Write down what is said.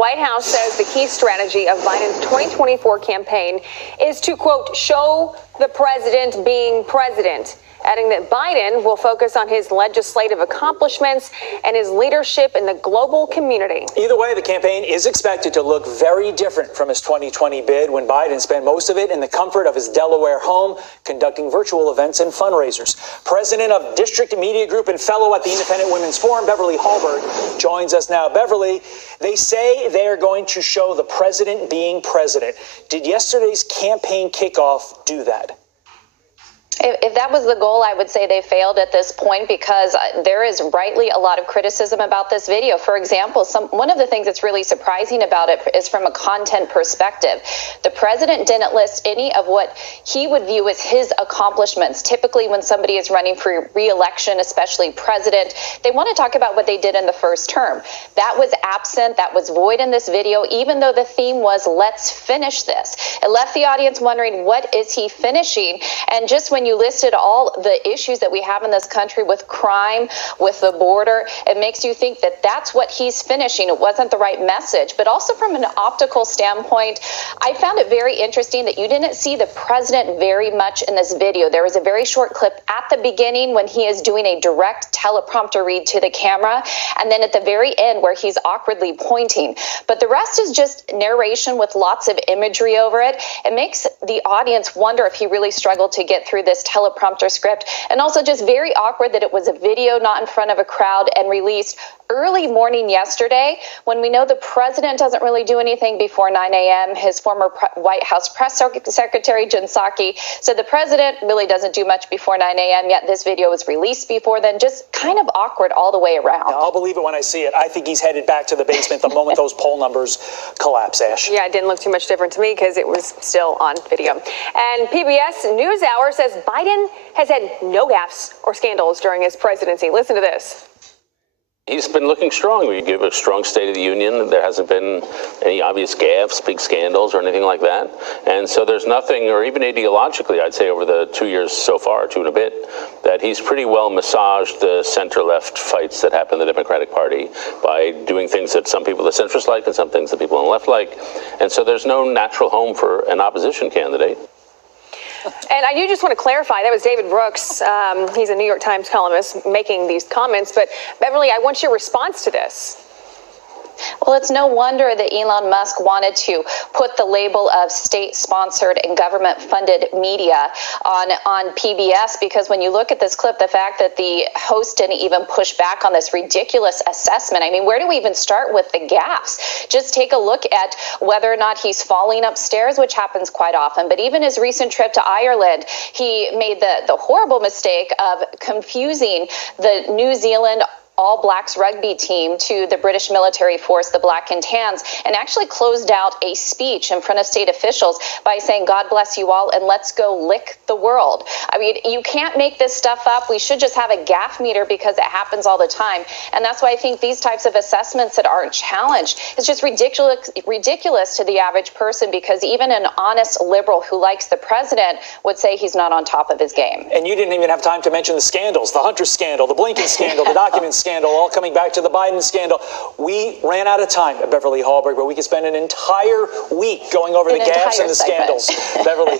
White House says the key strategy of Biden's 2024 campaign is to, quote, show the president being president, adding that Biden will focus on his legislative accomplishments and his leadership in the global community. Either way, the campaign is expected to look very different from his 2020 bid, when Biden spent most of it in the comfort of his Delaware home, conducting virtual events and fundraisers. President of District Media Group and fellow at the Independent Women's Forum, Beverly Hallberg, joins us now. Beverly, they say they are going to show the president being president. Did yesterday's campaign kickoff do that? If that was the goal, I would say they failed at this point, because there is rightly a lot of criticism about this video. For example, one of the things that's really surprising about it is from a content perspective. The president didn't list any of what he would view as his accomplishments. Typically, when somebody is running for re-election, especially president, they want to talk about what they did in the first term. That was absent. That was void in this video, even though the theme was, let's finish this. It left the audience wondering, what is he finishing? And just when you listed all the issues that we have in this country with crime, with the border, it makes you think that that's what he's finishing. It wasn't the right message. But also from an optical standpoint, I found it very interesting that you didn't see the president very much in this video. There was a very short clip at the beginning when he is doing a direct teleprompter read to the camera, and then at the very end where he's awkwardly pointing. But the rest is just narration with lots of imagery over it. It makes the audience wonder if he really struggled to get through this teleprompter script, and also just very awkward that it was a video not in front of a crowd and released early morning yesterday, when we know the president doesn't really do anything before 9 a.m. His former White House press secretary, Jen Psaki, said the president really doesn't do much before 9 a.m., yet this video was released before then. Just kind of awkward all the way around. Now, I'll believe it when I see it. I think he's headed back to the basement the moment those poll numbers collapse, Ash. Yeah, it didn't look too much different to me because it was still on video. And PBS NewsHour says Biden has had no gaffes or scandals during his presidency. Listen to this. He's been looking strong. We give a strong State of the Union. There hasn't been any obvious gaffes, big scandals, or anything like that. And so there's nothing, or even ideologically, I'd say over the 2 years so far, 2 and a bit, that he's pretty well massaged the center-left fights that happen in the Democratic Party by doing things that some people in the centrist like and some things that people on the left like. And so there's no natural home for an opposition candidate. And I do just want to clarify, that was David Brooks. He's a New York Times columnist making these comments. But Beverly, I want your response to this. Well, it's no wonder that Elon Musk wanted to put the label of state-sponsored and government-funded media on PBS, because when you look at this clip, the fact that the host didn't even push back on this ridiculous assessment. I mean, where do we even start with the gaffes? Just take a look at whether or not he's falling upstairs, which happens quite often. But even his recent trip to Ireland, he made the horrible mistake of confusing the New Zealand All Blacks rugby team to the British military force, the Black and Tans, and actually closed out a speech in front of state officials by saying, God bless you all, and let's go lick the world. I mean, you can't make this stuff up. We should just have a gaffe meter, because it happens all the time. And that's why I think these types of assessments that aren't challenged, it's just ridiculous to the average person, because even an honest liberal who likes the president would say he's not on top of his game. And you didn't even have time to mention the scandals, the Hunter scandal, the Blinken scandal, the document scandal, all coming back to the Biden scandal. We ran out of time at Beverly Hallberg, but we could spend an entire week going over the gaffes and the scandals. Beverly.